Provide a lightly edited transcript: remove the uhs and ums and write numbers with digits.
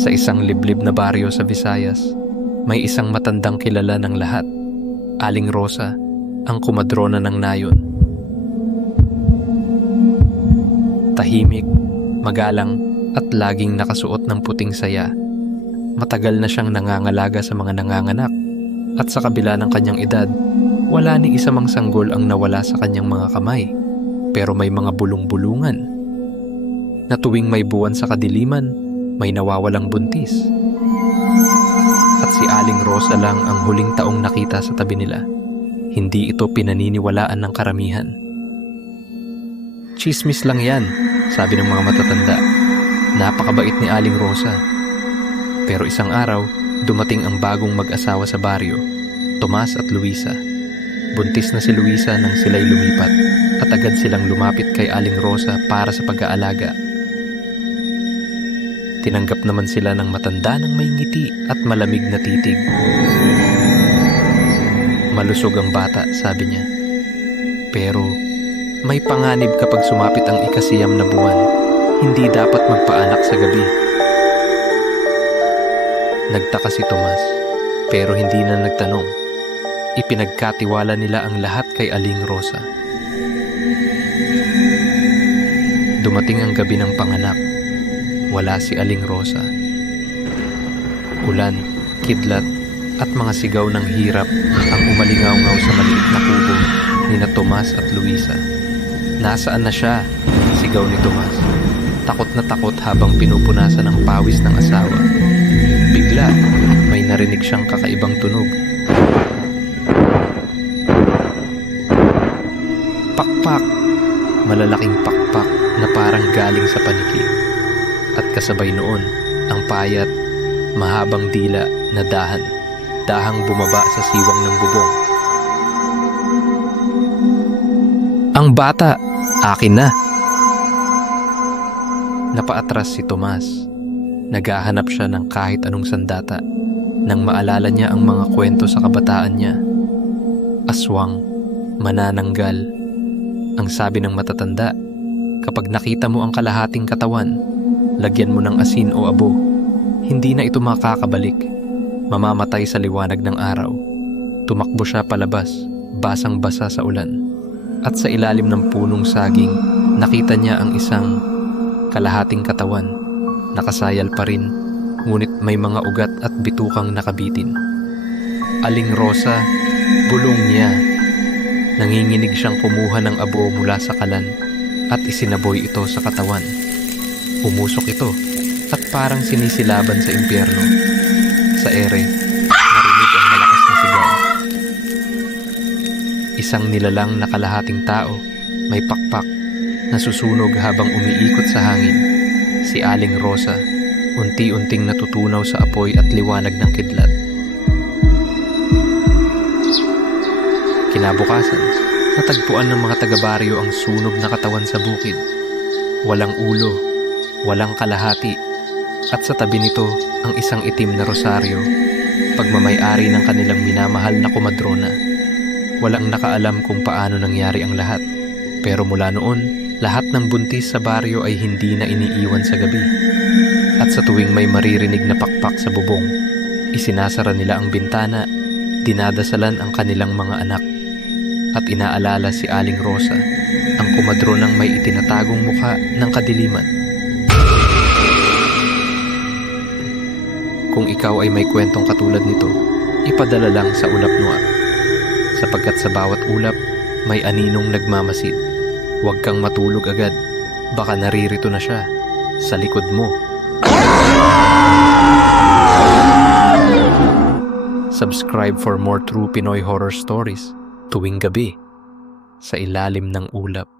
Sa isang liblib na baryo sa Visayas, may isang matandang kilala ng lahat, Aling Rosa, ang kumadrona ng nayon. Tahimik, magalang, at laging nakasuot ng puting saya. Matagal na siyang nangangalaga sa mga nanganganak, at sa kabila ng kanyang edad, wala ni isa mang sanggol ang nawala sa kanyang mga kamay. Pero may mga bulong-bulungan na tuwing may buwan sa kadiliman, may nawawalang buntis. At si Aling Rosa lang ang huling taong nakita sa tabi nila. Hindi ito pinaniniwalaan ng karamihan. Chismis lang yan, sabi ng mga matatanda. Napakabait ni Aling Rosa. Pero isang araw, dumating ang bagong mag-asawa sa baryo, Tomas at Luisa. Buntis na si Luisa nang sila'y lumipat at agad silang lumapit kay Aling Rosa para sa pag-aalaga. Tinanggap naman sila ng matanda ng may ngiti at malamig na titig. Malusog ang bata, sabi niya. Pero may panganib kapag sumapit ang ikasiyam na buwan. Hindi dapat magpaanak sa gabi. Nagtaka si Tomas, pero hindi na nagtanong. Ipinagkatiwala nila ang lahat kay Aling Rosa. Dumating ang gabi ng panganak. Wala si Aling Rosa. Ulan, kidlat, at mga sigaw ng hirap ang umalingaw-ngaw sa maliit na kubo nina Tomas at Luisa. Nasaan na siya? Sigaw ni Tomas. Takot na takot habang pinupunasan ng pawis ng asawa. Bigla, may narinig siyang kakaibang tunog. Pakpak! Malalaking pakpak na parang galing sa paniki. At kasabay noon, ang payat, mahabang dila na dahang bumaba sa siwang ng bubong. Ang bata, akin na! Napaatras si Tomas. Naghahanap siya ng kahit anong sandata nang maalala niya ang mga kwento sa kabataan niya. Aswang, manananggal. Ang sabi ng matatanda, kapag nakita mo ang kalahating katawan, lagyan mo ng asin o abo. Hindi na ito makakabalik. Mamamatay sa liwanag ng araw. Tumakbo siya palabas, basang-basa sa ulan. At sa ilalim ng punong saging, nakita niya ang isang kalahating katawan. Nakasayal pa rin, ngunit may mga ugat at bitukang nakabitin. Aling Rosa, bulong niya. Nanginginig siyang kumuha ng abo mula sa kalan at isinaboy ito sa katawan. Umusok ito at parang sinisilaban sa impyerno. Sa ere, narinig ang malakas na sigaw. Isang nilalang na kalahating tao, may pakpak, na susunog habang umiikot sa hangin. Si Aling Rosa, unti-unting natutunaw sa apoy at liwanag ng kidlat. Kinabukasan, natagpuan ng mga taga-baryo ang sunog na katawan sa bukid. Walang ulo, walang kalahati, at sa tabi nito ang isang itim na rosaryo, pagmamay-ari ng kanilang minamahal na kumadrona. Walang nakaalam kung paano nangyari ang lahat, pero mula noon, lahat ng buntis sa baryo ay hindi na iniiwan sa gabi. At sa tuwing may maririnig na pakpak sa bubong, isinasara nila ang bintana, dinadasalan ang kanilang mga anak, at inaalala si Aling Rosa, ang kumadronang may itinatagong mukha ng kadiliman. Kung ikaw ay may kwentong katulad nito, ipadala lang sa Ulap Noir. Sapagkat sa bawat ulap, may aninong nagmamasid. Huwag kang matulog agad, baka naririto na siya sa likod mo. Subscribe for more true Pinoy horror stories tuwing gabi sa ilalim ng ulap.